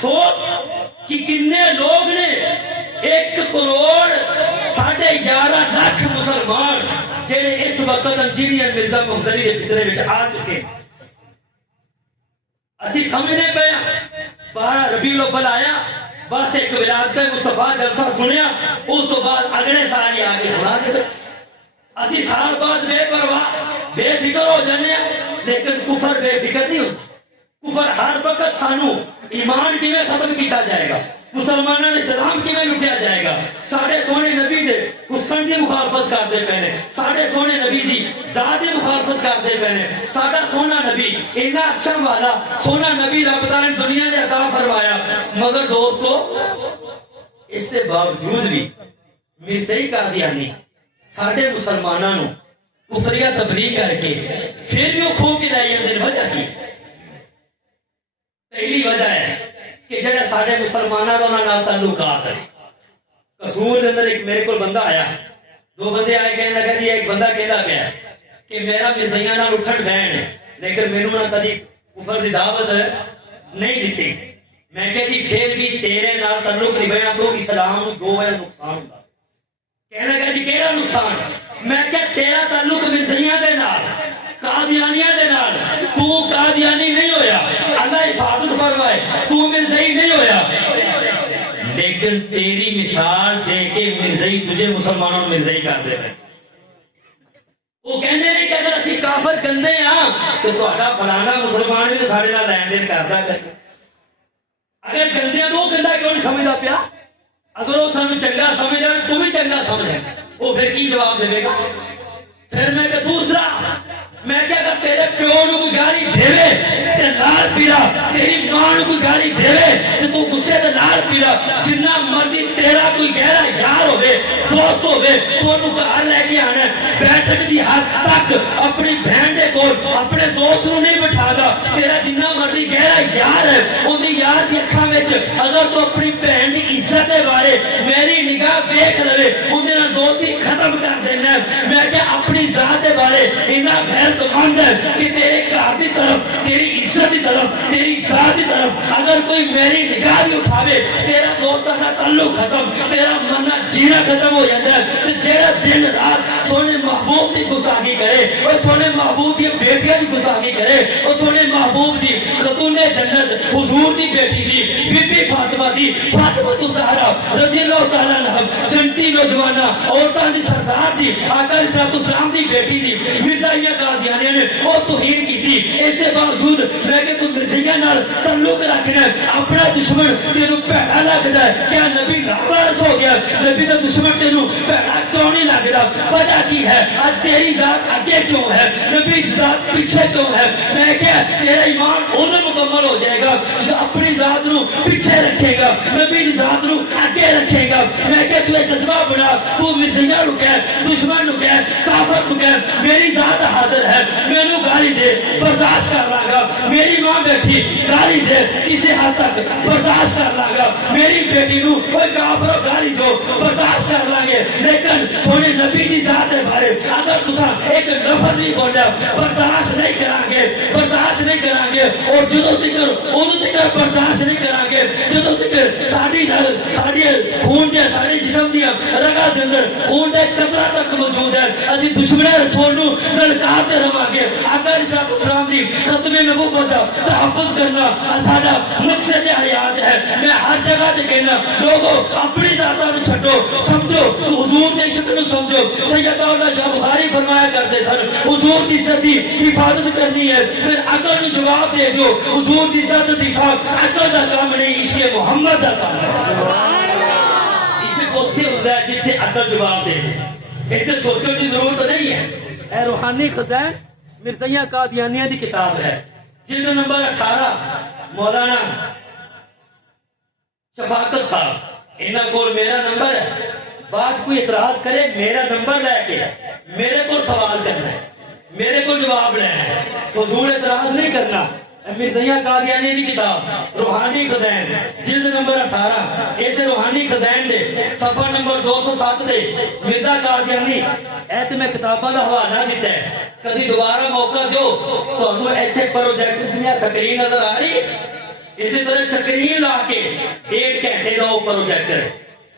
افسوس کہ کتنے لوگ نے 1 کروڑ 11.5 لاکھ مسلمان جہے اس وقت انجینئر مرزا محمد علی کے فکرے میں آ چکے اسی سمجھنے پہ 12 ربیع الاول آیا بس ایک ولادت مصطفیٰ جلسہ سنیا اس تو بعد اگلے سال ہی آگے سنا دے اسی سال بعد بے پرواہ بے فکر ہو جانے لیکن کفر بے فکر نہیں ہوتا کفر ہر وقت سانو ایمان کی میں ختم کیتا جائے گا مسلمانوں نے اسلام کی میں لٹیا جائے گا ساڑھے سونے نبی دے حسن دی مخالفت کر دے پہنے ساڑھے سونے نبی دی ذات دی مخالفت کر دے پہنے ساڑھا سونا نبی اینا اچھا والا سونا نبی رب تعالیٰ نے دنیا نے عطا فرمایا مگر دوستو اس سے باوجود بھی مرزائی قادیانی ساڑھے مسلمانوں کفریہ تبلیغ کر کے پھر بھی وہ کھو کے لائے دن وجہ کی پہلی وجہ ہے کہ جڑے ساڑھے مسلمانہ دا انہاں نال تعلقات ہے قصور اندر ایک میرے کو بندہ آیا 2 بندے آئے کہنے لگا جی ایک بندہ کہتا گیا کہ میرا مرزائیاں نال اٹھن بہن ہے لیکن میں نہ کدی کفر دی دعوت نہیں دیتی میں کہ جی پھر بھی تیرے نال تعلق نہیں بنا تو اسلام نو 2 وجہ نقصان ہوتا کہنے لگا جی کیڑا نقصان میں کہ تیرا تعلق مرزائیاں دے نال قادیانیاں دے نال تو قادیانی نہیں ہویا اللہ حفاظت فرمائے تو مرزائی نہیں ہویا لیکن تیری مثال دے کے مرزائی تجھے مسلمانوں مرزائی کر دے رہے وہ کہنے نہیں کہ اگر اسی کافر گندے ہاں تو تہاڈا فلانا مسلمان بھی سارے نال لین دین کردا کر اگر گندے تو گندا کیوں نہیں سمجھدا پیا اگر وہ سانو چنگا سمجھدا تو بھی چنگا سمجھے وہ پھر کی جواب دے گا پھر میں کہ دوسرا میں کہ اگر تیرے پیو نو کوئی گالی دے تے نال پیڑا تیری ماں نو کوئی گالی دے تے تو غصے تے نال پیڑا جنہ مرضی تیرا کوئی گہرا یار ہوے دوست ہوے تو نو گھر لے کے آنا بیٹھک دی حد تک اپنی بہن دے کول اپنے دوست نو نہیں بٹھادا تیرا جنہ مرضی گہرا یار ہے اونی یار دی اکھاں وچ اگر تو اپنی بہن دی عزت دے بارے میری نگاہ دیکھ لے اون دے نال دوستی ختم کر دینا میں کہ اپنی ذات دے بارے انہاں غیر مند ہے کہ تیرے گھر کی طرف تیری عزت کی طرف تیری ذات کی طرف اگر کوئی میری نگاہ بھی اٹھاوے تیرا دوستانہ تعلق ختم تیرا مرنا جینا ختم ہو جاتا ہے تو جیڑا دن رات سونے محبوب کی گستاخی کرے اور سونے محبوب کی بیٹیاں کی گستاخی کرے اور سونے محبوب کی خاتون جنت حضور کی بیٹی دی بی بی فاطمہ دی فاطمہ الزہرا رضی اللہ تعالیٰ عنہ جنتی نوجوانہ عورتاں دی سردار دی آقا علیہ السلام دی بیٹی دی مرزائیاں قادیانیاں نے وہ توہین کی تھی اس کے باوجود میں کہ تم مرزائیاں نال تعلق رکھنا اپنا دشمن تینو بھڑا لگدا ہے کیا نبی ناراض ہو گیا نبی دا دشمن تینو بھڑا کیوں نہیں لگدا وجہ کی ہے آج تیری ذات آگے کیوں ہے نبی ذات پیچھے کیوں ہے میں کہ تیرا ایمان ادھر مکمل ہو جائے گا جو اپنی ذات نو پیچھے رکھے گا نبی دی ذات نو آگے رکھے گا میں کہ تو جذبہ بنا تو مرزائیاں نو کہہ دشمن نو کہہ کافر نو کہہ میری ذات حاضر ہے میں نو گالی دے برداشت کر لاگا میری ماں بیٹھی گالی دے کسی حد تک برداشت کر لاگا میری بیٹی نو کوئی کافر گالی دو برداشت کر لائے لیکن سونے نبی دی ذات ہے بارے اگر تسا ایک لفظ نہیں بولیا برداشت نہیں کرانگے برداشت نہیں کرانگے اور جدو تکر برداشت نہیں کرانگے جدو تکر ساڑی خون دے ساڑی جسم دیا رگا دے اندر خون دے قطرہ تک موجود ہے اسی دشمنے رسول نو للکارتے رہاں آقا علیہ السلام دی ختم نبوت دا تحفظ کرنا ساڈا مقصد حیات ہے میں ہر جگہ تے کہنا لوگوں اپنی ذاتاں نو چھڈو سمجھو تو حضور دے عشق نو سمجھو سیدنا اللہ شاہ بخاری فرمایا کرتے سن حضور دی عزت دی حفاظت کرنی ہے پھر عقل نو جواب دے دو حضور دی عزت دی حفاظت عقل دا کام نہیں عشق محمد دا کام ہے عشق اوتھے ہوندا ہے جتھے عقل جواب دے ادھر سوچنے کی ضرورت نہیں ہے اے روحانی خزائن مرزائیاں قادیانیہ دی کتاب ہے جلد نمبر 18 مولانا شفاقت صاحب انہاں کول میرا نمبر ہے بات کوئی اعتراض کرے میرا نمبر لے کے میرے کو سوال کرنا ہے میرے کو جواب لینا ہے فضول اعتراض نہیں کرنا مرزائیاں قادیانی دی کتاب روحانی خزائن جلد نمبر 18 ایسے روحانی خزائن دے صفحہ نمبر 207 دے مرزا قادیانی ایت میں کتاباں دا حوالہ دیتا ہے کدی دوبارہ موقع دو تو ایتھے پروجیکٹ دنیا سکرین نظر آ رہی اسی طرح سکرین لا کے 1.5 گھنٹے کا وہ پروجیکٹر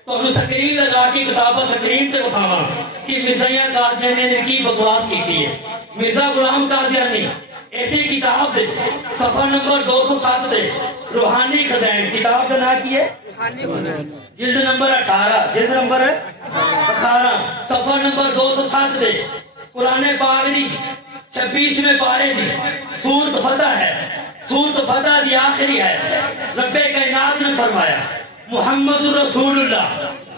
تو سکرین لگا کے کتاباں سکرین تے اٹھاواں کہ مرزا قادیانی نے کی بکواس کی ہے. مرزا غلام قادیانی ایسی کتاب دے صفحہ نمبر 207 دے روحانی خزائن کتاب کا نام کی ہے جلد نمبر 18 صفحہ نمبر 207 دے قرآن پاک دی 26ویں پارے دی سورۃ فتح ہے. سورۃ فتح دی آخری ہے. رب کائنات نے فرمایا محمد رسول اللہ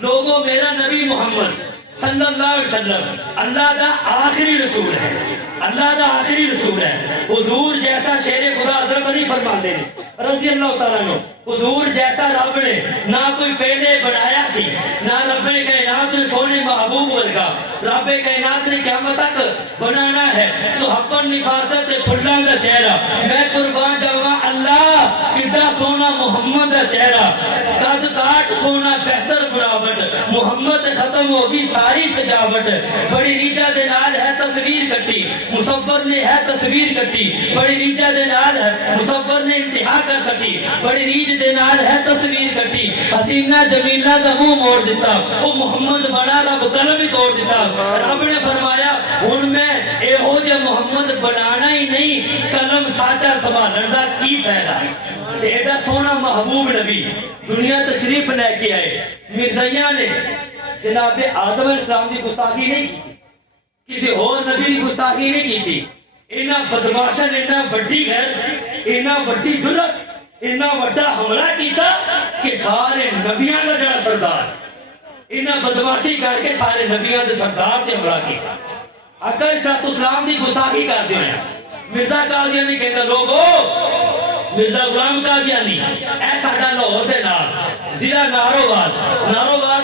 لوگوں میرا نبی محمد صلی اللہ علیہ وسلم اللہ دا آخری رسول ہے. اللہ دا آخری رسول ہے. حضور جیسا شیر خدا حضرت علی فرماتے ہیں رضی اللہ تعالیٰ عنہ حضور جیسا رب نے نہ کوئی پہلے بنایا سی نہ رب کائنات نے سونے محبوب ورگا رب کائنات نے قیامت تک بنانا ہے. صحبت نفاست پھلاں دا چہرہ میں قربان جاواں اللہ کڈا سونا محمد دا چہرہ قد کاٹ سونا بہتر براوٹ محمد ختم ہوگی ساری سجاوٹ بڑی ریجا دے نال ہے تصویر کٹی مصور نے ہے تصویر کٹی بڑی ریجا دے نال ہے مصور نے انتہا کر سکی بڑی ریج دے نال ہے تصویر کٹی حسینہ جمیلہ دا منہ موڑ دیتا وہ محمد بنا رب قلم ہی توڑ دیتا. رب نے فرمایا ہن میں اے ہو جے محمد بنانا ہی نہیں قلم ساچا سنبھالن دا کی فائدہ. ایڈا سونا محبوب نبی دنیا تشریف لے کے آئے. مرزائیاں نے جناب آدم علیہ السلام کی گستاخی نہیں کی کسی اور نبی کی گستاخی نہیں کی تھی. اینا بدماشن اینا بڑی غیر اینا بڑی جرت اینا بڑا حملہ کیتا کہ سارے نبیاں کا جڑا سردار اینا بدماشی کر کے سارے نبیاں دے سردار تے حملہ کیتا. آقا علیہ السلام دی گستاخی کر دیا. مرزا قادیانی کہتا لوگو مرزا غلام قادیانی اے ساڈا لاہور دے نال ضلع نارووال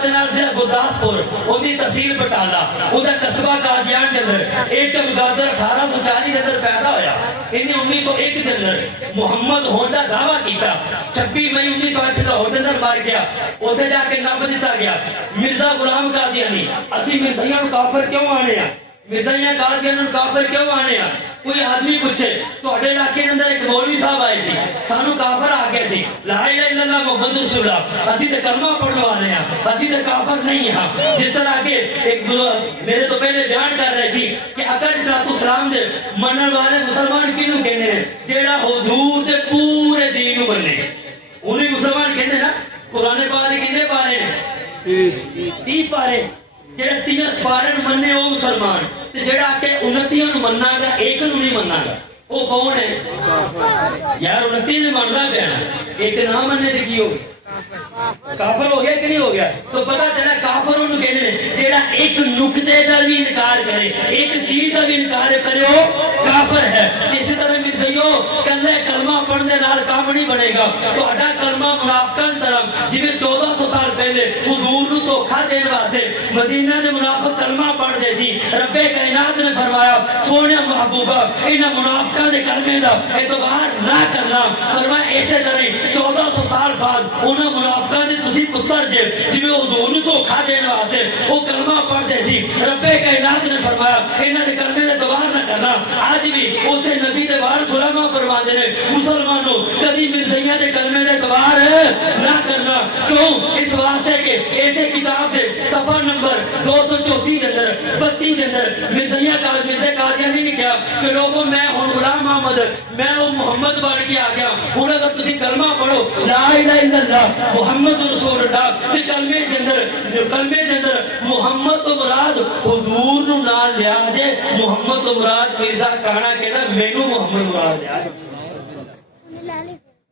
دے نال ضلع گرداسپور اودی تحصیل بٹالہ اودہ قصبہ قادیان دے اندر اے چمگادر 1840 دے اندر پیدا ہویا. انہیں 1901 دے اندر محمد ہون دا دعویٰ کیتا. 26 مئی 1908 لاہور دے اندر مار گیا. اوتھے جا کے نام دتا گیا مرزا غلام قادیانی. اسی مرزائیاں نوں کافر کیوں آنے ہیں مرزائیاں قادیانی نوں کافر کیوں آنے ہیں. کوئی آدمی پوچھے تواڈے علاقے دے اندر ایک مولوی صاحب آئے سی سانو کافر آ گئے سی لا الہ الا اللہ محمد رسول اللہ اسی تے کلمہ پڑھنے والے ہیں اسی تے کافر نہیں ہاں. جس طرح کے ایک میرے تو پہلے بیان کر رہے سی کہ آقا علیہ السلام دے منن والے مسلمان کینوں کہندے نے جیڑا حضور دے پورے دین نوں مننے انہیں مسلمان کہندے نا. قرآن پاک دے کتنے پارے نے 30 پارے جڑا 30 سپارن مننے وہ مسلمان تے جڑا کہ 29 نوں مننا گا ایک نوں نہیں مننا گا وہ کون ہے یار. 29 نے مننا پینا ایک نہ مننے تے کی ہو کافر ہو گیا کہ نہیں ہو گیا. تو پتہ چلا کافر انہوں کہنے ہیں جیڑا ایک نکتے کا بھی انکار کرے ایک چیز کا بھی انکار کرے وہ کافر ہے. اسی طرح مرزائیو کلے کلمہ پڑھنے نال کام نہیں بنے گا. تہاڈا کلمہ منافقاں دی طرح جویں 1400 سال پہلے حضور نوں دھوکا دین واسطے مدینہ دے منافق کلمہ پڑھ دے سی. رب کائنات نے فرمایا سونے محبوبہ انہاں منافقاں دے کلمے دا اعتبار نہ کرنا. فرمایا اسی طرح 1400 سال بعد انہاں منافقاں دے تسی پتر جے جویں حضور نوں دھوکا دین واسطے وہ کلمہ پڑھ دے سی. رب کائنات نے فرمایا انہاں دے کلمے دا اعتبار نہ کرنا. آج بھی اسے نبی دے وارث علماء فرماندے نے مسلمانوں کبھی مرزائیاں دے کلمے دا اعتبار نہ کرنا. کیوں اس واسطے کہ ایسے کتاب دے صفحہ نمبر 234 دے اندر 32 دے اندر مرزا قادیانی نے کہا کہ لوگوں میں ہن غلام محمد میں وہ محمد بن کے آ گیا. ہن اگر تسی کلمہ پڑھو لا الہ الا اللہ محمد رسول اللہ تے کلمے دے اندر محمد تو مراد حضور نوں نال لیا جے محمد تو مراد مرزا کہنا کہدا مینوں محمد مراد لیا.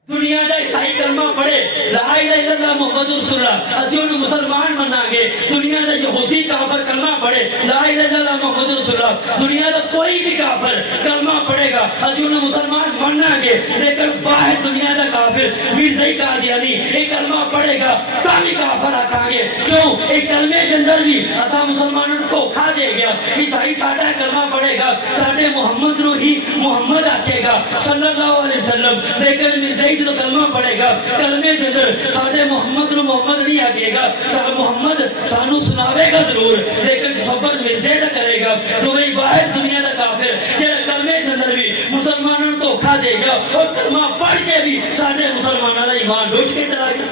دنیا دا عیسائی کلمہ پڑھے لا الہ الا اللہ محمد رسول اللہ اسی انہوں مسلمان مننا گے. دنیا دا یہودی کافر کلمہ پڑھے لا الہ الا اللہ محمد رسول اللہ دنیا دا کوئی بھی کافر کلمہ پڑھے گا اسی انہوں مسلمان مننا گے. لیکن واحد دنیا دا کافر مرزائی قادیانی ایک کلمہ پڑھے گا تاکہ کافر آکھاں گے. کیوں ایک کلمے کے اندر بھی اسا مسلمانوں کو دھوکا دے گیا. عیسائی ساڈا کلمہ پڑھے گا ساڈے محمد نو ہی محمد آکھے گا صلی اللہ علیہ وسلم. لیکن مرزائی جو کلمہ پڑھے گا کلمے دے اندر ساڈے محمد نو محمد نہیں آکھے گا ساڈا محمد سانو سناوے گا ضرور لیکن سفر مرزے دا کرے گا. تو وہی واحد دنیا دا کافر جڑا کلمے دے اندر بھی مسلمانوں کو دھوکا دے گا اور کلمہ پڑھ کے بھی ساڈے مسلمان ایمان لٹ کے چلا گیا.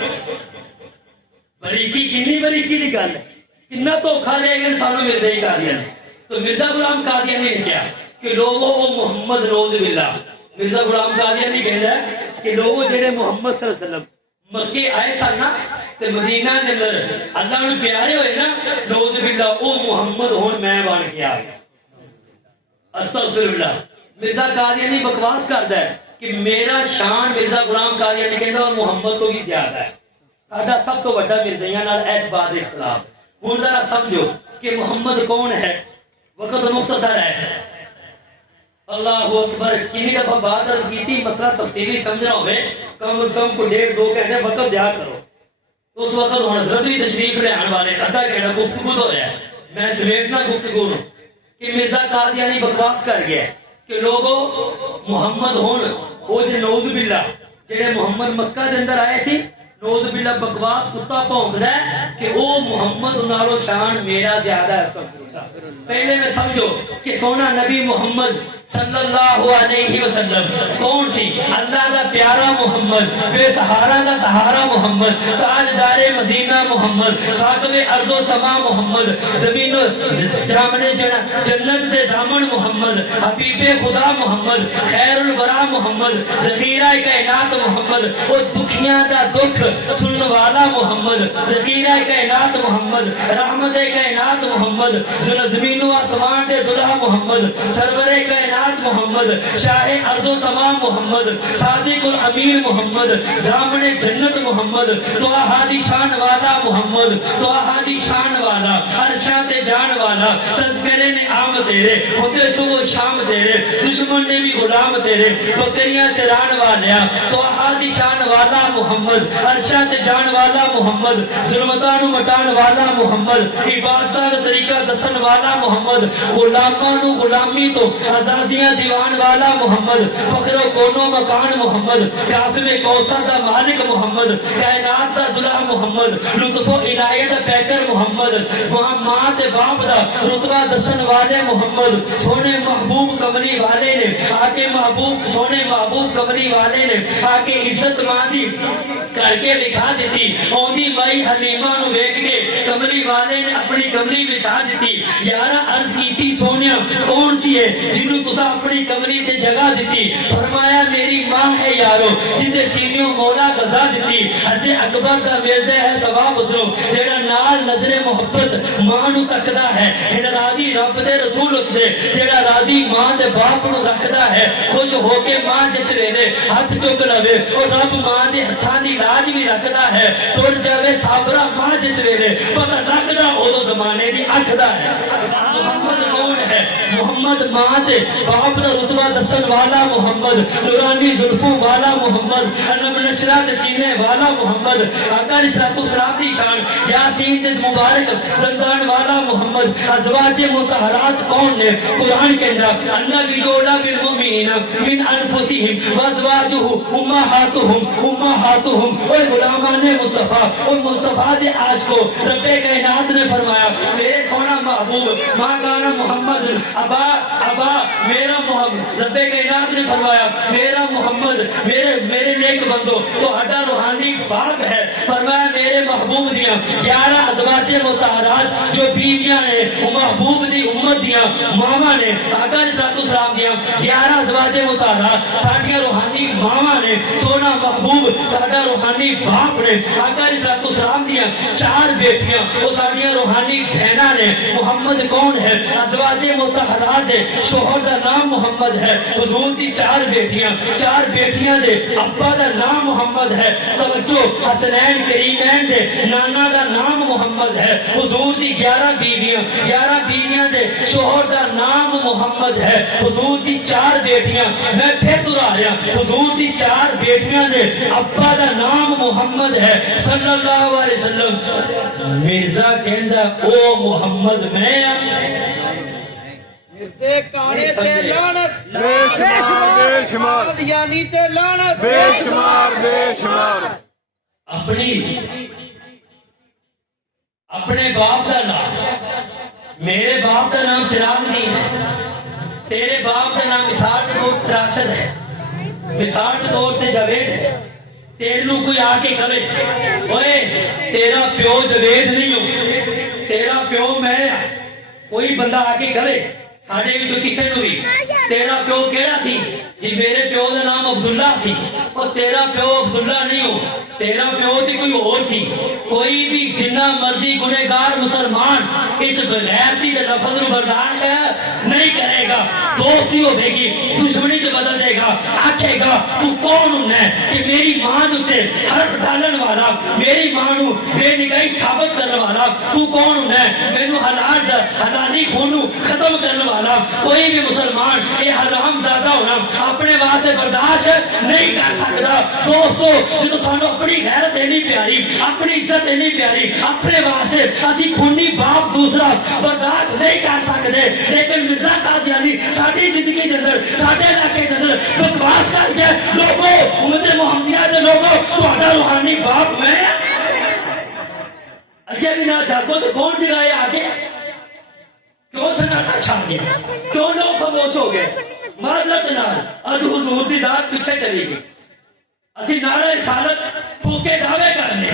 بریکی کنی بریکی کی گل ہے, کتنا دھوکھا دے گئے سانو مرزا ہی قادیانی. تو مرزا غلام قادیانی نے کیا کہ لوگوں وہ محمد نوز باللہ, مرزا غلام قادیانی کہتا ہے کہ لوگوں جڑے محمد صلی اللہ علیہ وسلم مکے آئے سن نا تے مدینہ دے اندر اللہ نو پیارے ہوئے نا, نوز باللہ او محمد ہون میں بن کے آ گیا. استغفر اللہ. مرزا قادیانی بکواس کرتا ہے کہ میرا شان مرزا غلام قادیانی کہتا اور محمد تو بھی زیادہ ہے. ساڈا سب تو بڑا مرزائیاں نال اس بات دے اختلاف. ہن ذرا سمجھو کہ محمد کون ہے. وقت مختصر ہے. اللہ اکبر. کتنی دفعہ بات عرض کی مسئلہ تفصیلی سمجھنا ہوئے کم از کم کو 1.5-2 گھنٹے وقت دیا کرو. اس وقت ہوں حضرت بھی تشریف لے آنے والے آدھا گھنٹہ گفتگو تو ہے. میں سمیٹنا گفتگو نو کہ مرزا قادیانی بکواس کر گیا کہ لوگوں محمد ہون وہ جو نوز باللہ جڑے محمد مکہ دے اندر آئے سی, نوز باللہ بکواس کتا بھونکدا ہے کہ او محمد نالو شان میرا زیادہ ہے. پہلے میں سمجھو کہ سونا نبی محمد صلی اللہ علیہ وسلم کون سی؟ اللہ کا پیارا محمد, بے سہارا کا سہارا محمد, تاجدار مدینہ محمد, ثاقب ارض و سما محمد, زمین و جامن جنت دے دامن محمد, حبیب خدا محمد, خیر الورا محمد, ذخیرہ کائنات محمد, وہ دکھیاں دا دکھ سنن والا محمد, ذخیرہ کائنات محمد, رحمت کائنات محمد, زمین و آسمان دے دلہا محمد, سرور کائنات محمد, شاہ ارض و سما محمد, صادق الامین محمد, زامن جنت محمد, تو احادی شان والا محمد, تو احادی شان والا, عرشاں تے جان والا, تذکرے نے عام تیرے, ہوتے صبح شام تیرے, دشمن نے بھی غلام تیرے, بکریاں چران والیا, تو احادی شان والا محمد, عرشاں تے جان والا محمد, ظلمتانو مٹان والا محمد, عبادتاں دا طریقہ دسن والا محمد, غلامانو غلامی تو آزادیاں دیوان والا محمد, فخر و کونو مکان محمد, قاسم کوثر دا مالک محمد, کائنات دا دلہ محمد, لطف و عنایت دا پیکر محمد, ماں تے باپ دا رتبہ دسن والے محمد, سونے محبوب کملی والے نے آکے محبوب, سونے محبوب کملی والے نے آکے عزت ماندی کر کے دکھا دیتی, اوندی مائی حلیمہ نو ویکھ کے کملی والے نے اپنی کملی بچھا دیتی. یارا عرض کیتی سونیا کون سی ہے جنہوں تسا اپنی کمری تے جگہ دیتی, فرمایا میری ماں ہے یارو جندے سینیوں مولا غذا دیتی. حج اکبر دا ملدے ہے ثواب اسنو جیڑا نال نظر محبت ماں نو تکدا ہے, ان راضی رب دے رسول اس سے جیڑا راضی ماں دے باپ نو رکھدا ہے, خوش ہو کے ماں جس ویلے ہاتھ چک لوے اور رب ماں دے ہتھاں دی لاج بھی رکھدا ہے, ٹر جاوے صابرہ ماں جس ویلے پتہ لگدا اودو زمانے دی اکھ دا ہے. محمد کون ہے؟ محمد ماں دے باپ دا رتبہ دسن والا محمد, نورانی زلفوں والا محمد, علم نشرہ دے سینے والا محمد, آقا رسالت اسلام دی شان یاسین دے مبارک دندان والا محمد. ازواج مطہرات کون نے؟ قرآن کے اندر النبی اولی بالمؤمنین من انفسہم وازواجہ امہاتہم, اور غلامان مصطفیٰ اور مصطفیٰ دے عاشقوں رب کائنات نے فرمایا میرے سونا محبوب ماں کانا محمد ابا میرا محمد, رب کائنات نے فرمایا میرا محمد میرے نیک بندو تو ہڈا روحانی باپ ہے, فرمایا میرے محبوب دیاں 11 ازواج مطہرات جو بیویاں ہیں وہ محبوب دی امت دیاں ماما نے, آقا رسالت اسلام دیاں 11 ازواج مطہرات ساڈیاں روحانی ماما نے, سونا محبوب ساڈا روحانی باپ نے, آقا رسالت اسلام دیاں 4 بیٹیاں وہ ساڈیاں روحانی بہنا نے. محمد کون ہے؟ ازواج مطہرات ہے, شوہر دا نام محمد ہے, حضور دی 4 بیٹیاں دے ابا دا نام محمد ہے. توجہ, حسنین کریمین دے نانا دا نام محمد ہے, حضور دی 11 بیویاں دے شوہر دا نام محمد ہے, حضور دی 4 بیٹیاں, میں پھر دہرا رہا, حضور دی 4 بیٹیاں دے ابا دا نام محمد ہے صلی اللہ علیہ وسلم. مرزا کہندا او محمد میں مرزے کانے تے لعنت بے شمار قادیانی تے لعنت بے شمار. اپنے باپ کا نام, میرے باپ کا نام چراغ نہیں ہے, تیرے باپ کا نام مثال کے طور پر راشد ہے, مثال کے طور پر جاوید ہے, تینوں کوئی آ کے کہے اوئے تیرا پیو جوید نہیں ہو تیرا پیو میں ہاں، کوئی بندہ آ کے کہے ساڈے وچوں کسے نوں بھی تیرا پیو کیڑا سی جی میرے پیو دا نام عبداللہ سی اور تیرا پیو عبداللہ نہیں ہو تیرا پیو تے کوئی اور سی کوئی بھی جنہ مرضی گنہگار مسلمان اس بغیرتی دے لفظ نو برداشت نہیں کرے گا دوستی ہوے گی دشمنی چ بدل دے گا آکھے گا تو کون ہوندا ہے کہ میری ماں دے تے حرف ڈالن والا میری ماں نو بے نگاہی ثابت کرنے والا تو کون ہوندا ہے مینوں حلالی خون ختم کرنے والا کوئی بھی مسلمان یہ حرام زیادہ ہونا اپنے واسطے برداشت نہیں کر سکتا دوستو جدو سانو اپنی غیرت اینی پیاری اپنی عزت اینی پیاری اپنے واسطے اسی خونی باپ دوسرا برداشت نہیں کر سکتے لیکن مرزا قادیانی ساری زندگی کے اندر سارے علاقے کے اندر بکواس کر کے لوگوں امت محمدیہ کے لوگوں تہاڈا روحانی باپ میں اگے بھی نہ جاگو تو کون جگائے آگے کیوں سناٹا چھا گیا کیوں لوگ خاموش ہو گئے معذرت نال اج حضور دی ذات پیچھے چلی گئی اسی نعرہ رسالت پھوکے دعوے کرنے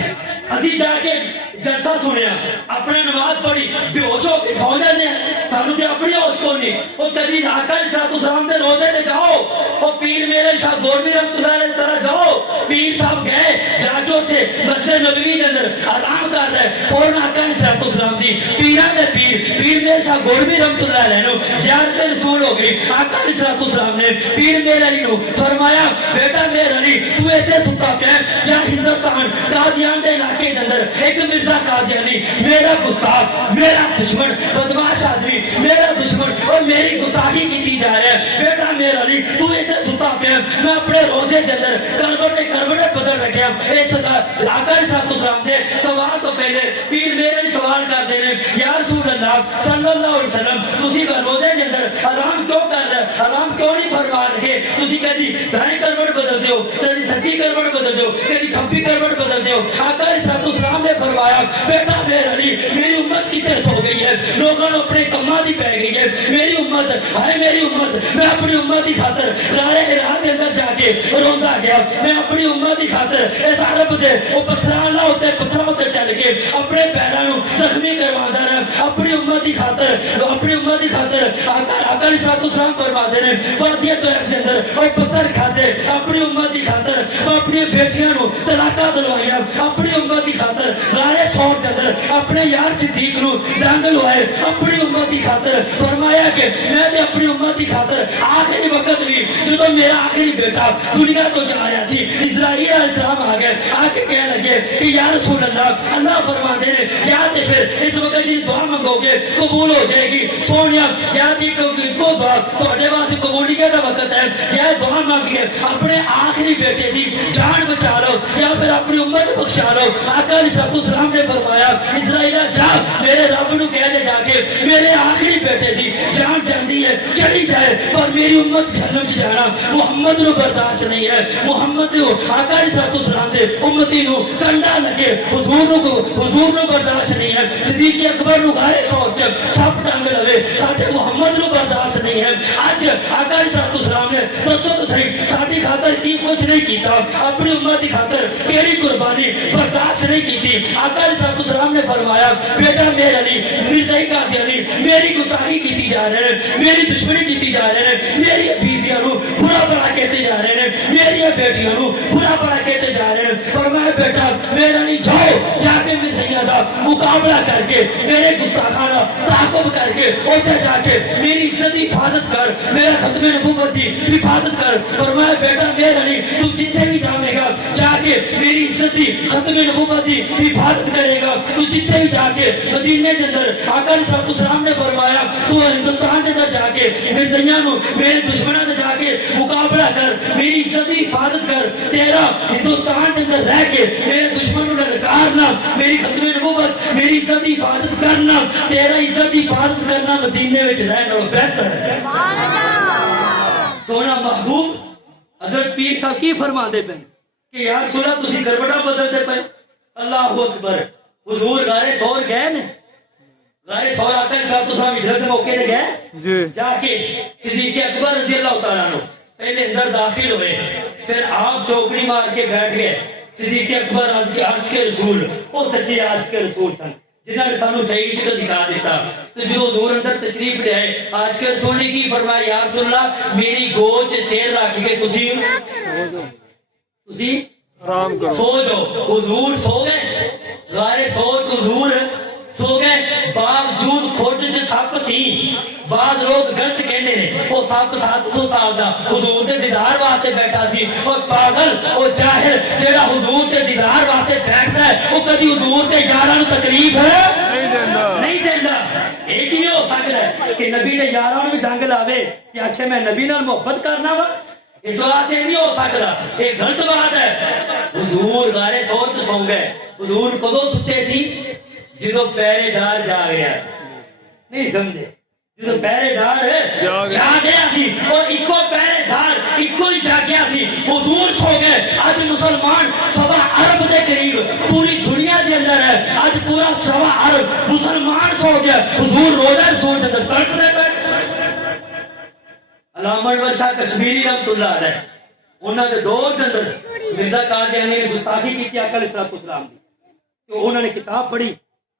اسی جا کے جلسہ سنیا اپنے نماز پڑھی بے ہوش ہو کے سو جانے سانو تے اپنی ہوش کو نہیں وہ کبھی آقا علیہ السلام دے روزے تے جاؤ وہ پیر میرے شاہ گولوی رحمۃ اللہ علیہ طرح جاؤ پیر صاحب گئے جا کے اوتھے مسجد نبوی دے اندر آرام کر رہے فوراً آقا علیہ السلام دی پیراں دے پیر میرے شاہ گولوی رحمۃ اللہ علیہ نو زیارت رسول ہو گئی آقا علیہ السلام نے پیر میرے علی نو فرمایا بیٹا میرے علی تو ایسے ستا پیا جا ہندوستان قادیان دے علاقے دے اندر ایک مرزا قادیانی میرا گستاخ میرا دشمن بدماش آدمی میرا دشمن اور میری گستاخی کی جا رہا ہے بیٹا میرا علی تو ایسے ستا پیا میں اپنے روزے دے اندر کروٹے بدل رکھے اس آقا علیہ السلام دے سوال تو پہلے پیر میرے علی سوال کر دے رہے یا رسول اللہ صلی اللہ علیہ وسلم تسی روزے دے اندر آرام کیوں کر رہے آرام کیوں نہیں فرما رہے تسی کہتی دائیں کروٹ بدل دیو سچی کروٹ بدل دیو کہتی کھبی کروٹ بدل دیو آقا علیہ السلام نے فرمایا بیٹا میرا علی میری امت کتنے سو گئی ہے لوگوں نے اپنے کما دی پہ گئی ہے میری امت ہے میری امت میں اپنی امت کی خاطر غارے ہرا کے اندر جا کے روندا گیا میں اپنی امت کی خاطر اس عرب دے وہ پتھراں ہوتے پتھراں تے چل کے اپنے پیراں نو زخمی کرواندا رہا اپنی امت کی خاطر آقا علیہ السلام فرماتے ہیں پردیے تو دے اندر وہ پتھر کھاتے اپنی امت کی خاطر اپنی بیٹیاں نو طلاقاں دلوایا اپنی امت کی خاطر غارے سور دے اندر اپنے یار صدیق نو ڈنگ لوائے اپنی امت کی خاطر فرمایا کہ میں نے اپنی امت کی خاطر آخری وقت بھی جدو میرا آخری بیٹا دنیا تو جا رہا سی اسرائیل علیہ السلام آ گئے آ کے کہنے لگے کہ یا رسول اللہ فرماتے ہیں یا تے پھر اس وقت جی دعا منگو گے قبول ہو جائے گی سونیا یا کو دعا تھوڑے واسطے قبولیت کا وقت ہے یا دعا مانگیے اپنے آخری بیٹے دی جان بچا لو یا پھر اپنی امت بخشا لو آقا علیہ السلام نے فرمایا اسرائیل جا میرے رب نو کہہ دے جا کے میرے آخری بیٹے دی جان جاندی ہے چلی جائے پر میری امت جہنم سے جانا محمد نو برداشت نہیں ہے محمد نو آقا علیہ السلام دے امتی نو کنڈا لگے حضور نو برداشت نہیں ہے صدیق اکبر نو غارے سوچ سب ٹنگ لوے ساڈے محمد نو برداشت نہیں ہے اج آقا علیہ السلام نے دسو تو صحیح ساڈی خاطر کی کچھ نہیں کیتا اپنی امت کی خاطر کیڑی قربانی برداشت نہیں کیتی آقا علیہ السلام نے فرمایا بیٹا میرے علی مرزا قادیانی میری گستاخی کیتی جا رہے ہیں میری دشمنی کیتی جا رہے ہیں میری بیویاں نو برا بڑا کہتے جا رہے ہیں میری بیٹیاں نو برا بڑا کہتے جا رہے ہیں فرمایا بیٹا میرے علی جاؤ جا کے مرزا دا مقابلہ کر کے میرے گستاخانہ تعاقب کر کے اوتھے جا کے میری عزت کی حفاظت کر میرا ختم نبوت کی حفاظت کر فرمایا بیٹا میرے علی تو جتنے بھی جانے گا جا کے میری عزت کی ختم نبوت کی حفاظت کرے گا تو جتنے بھی جا کے مدینے کے اندر آقا علیہ السلام نے فرمایا تو ہندوستان کے اندر جا کے مرزیاں نو میرے دشمنوں نے جا کے مقابلہ کر میری عزت کی حفاظت کر تیرا ہندوستان کے اندر رہ کے میرے دشمنوں نے للکارنا میری ختم نبوت میری عزت کی حفاظت کرنا تیرا عزت کی حفاظت کرنا مدینے وچ رہنا بہتر ہے سونا محبوب حضرت پیر صاحب کی فرما دے پے کہ یار سونا تسی گربٹا بدلتے پے اللہ اکبر حضور غارے سور گئے نے غارے سور آقا صاحب تو صاحب ہجرت موقع تے گئے جا کے صدیق اکبر رضی اللہ تعالیٰ عنہ پہلے اندر داخل ہوئے پھر آپ چوکڑی مار کے بیٹھ گئے صدیق اکبر عاشق رسول وہ سچے عاشق رسول سن جنہوں نے سانو صحیح عشق سکھا دیتا تو جو حضور اندر تشریف لے آئے عاشق رسول نے کی فرمایا یا رسول اللہ میری گود چ چیر رکھ کے تسی آرام کرو سو جاؤ حضور سو گئے غار سوچ حضور سو گئے باوجود کھوٹ چ سپ سی بعض لوگ غلط کہنے نے وہ سپ 700 سال دا حضور دے دیدار واسطے بیٹھا سی اور پاگل او جاہل جیڑا حضور دے دیدار واسطے بیٹھدا ہے وہ کبھی حضور دے یاراں نوں تکلیف نہیں دیندا یہ کیویں ہو سکدا ہے کہ نبی دے یاراں نوں بھی ڈنگ لاوے کہ آکھے میں نبی نال محبت کرنا وا اس واسطے نہیں ہو سکتا یہ غلط بات ہے حضور غار سوچ سو گئے حضور کدو ستے سی جدو پہرے دار جا گیا نہیں سمجھے جدو پہرے دار جا گیا سی اور ایکو پہرے دار ایکو ہی جا گیا سی حضور سو گئے آج مسلمان سوا عرب دے قریب پوری دنیا دے اندر ہے آج پورا سوا عرب مسلمان سو گیا حضور روزہ سوچ دے تڑپ دے بیٹھ علامہ انور شاہ کشمیری رحمت اللہ علیہ انہوں نے دور کے اندر مرزا قادیانی نے گستاخی کی تھی آقا علیہ السلام کی تو انہوں نے کتاب پڑھی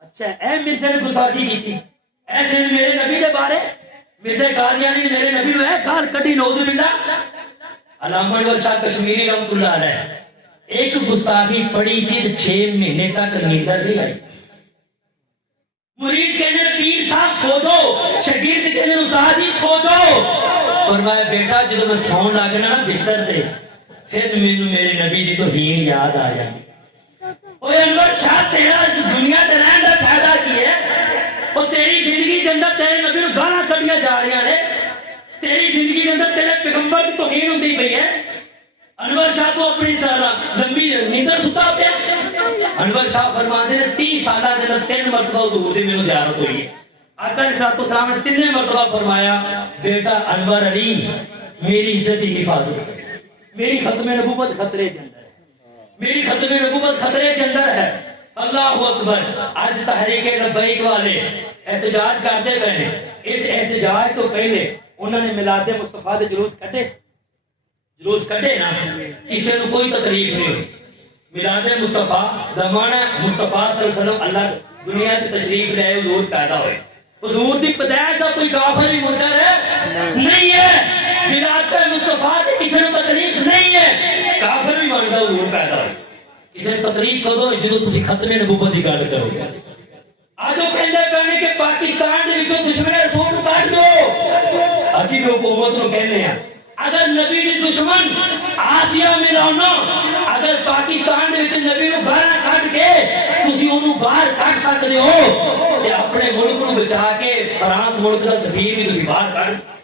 اچھا اے مرزا نے گستاخی کی تھی ایسے میرے نبی دے بارے مرزا قادیانی نے میرے نبی نے گال کڈی نعوذ باللہ علامہ انور شاہ کشمیری رحمت اللہ علیہ ایک گستاخی پڑھی سی 6 مہینے تک نیندر نہیں آئی مرید کہنے پیر صاحب سو جاؤ شاگرد کہنے استاد جی سو جاؤ فرمایا بیٹا جب میں سون لگ گیا نا بستر تے پھر میرے نبی دی توہین یاد آ جائے اوے انور شاہ تیرا اس دنیا تے رہن دا فائدہ کی ہے او تیری زندگی دے اندر تیرے نبی نو گالاں کڈیاں جا رہی نے تیری زندگی دے اندر تیرے پیغمبر دی توہین ہوندی پئی ہے انور شاہ تو اپنی سارا لمبی نیندر ستا پیا انور شاہ فرماتے ہیں 30 سالہ دے اندر 3 مرتبہ حضور دی مینوں زیارت ہوئی ہے آقا علیہ السلام نے 3 مرتبہ فرمایا بیٹا انور علی میری عزت کی حفاظت میری ختم نبوت خطرے کے اندر ہے میری ختم نبوت خطرے کے اندر ہے اللہ اکبر آج تحریک لبیک والے احتجاج کرتے پئے اس احتجاج تو پہلے انہوں نے میلاد مصطفیٰ دے جلوس کٹے نا کسی کو کوئی تکلیف نہیں ہوئی میلاد مصطفیٰ زمانہ مصطفیٰ صلی اللہ علیہ وسلم اللہ دنیا سے تشریف لے حضور پیدا ہوئے حضور دی پیدائش کا کوئی کافر بھی منکر ہے نہیں ہے میلاد مصطفیٰ سے کسی کو تکلیف نہیں ہے کافر بھی مانتا حضور پیدا ہوئے کسی نے تکلیف کدو جدو تسی ختم نبوت کی گل کرو گے آج وہ کہندے پے کہ پاکستان دے وچوں دشمن رسول نوں کڈ دو اسی بھی حکومت نوں کہنے ہیں اگر نبی دی دشمن آسیہ ملاؤنا اگر پاکستان دے وچ نبی نوں گالاں کڈ کے تسی اونوں باہر کڈ سکدے ہو تے اپنے ملک نوں بچا کے فرانس ملک دا سفیر بھی تسی باہر کڈ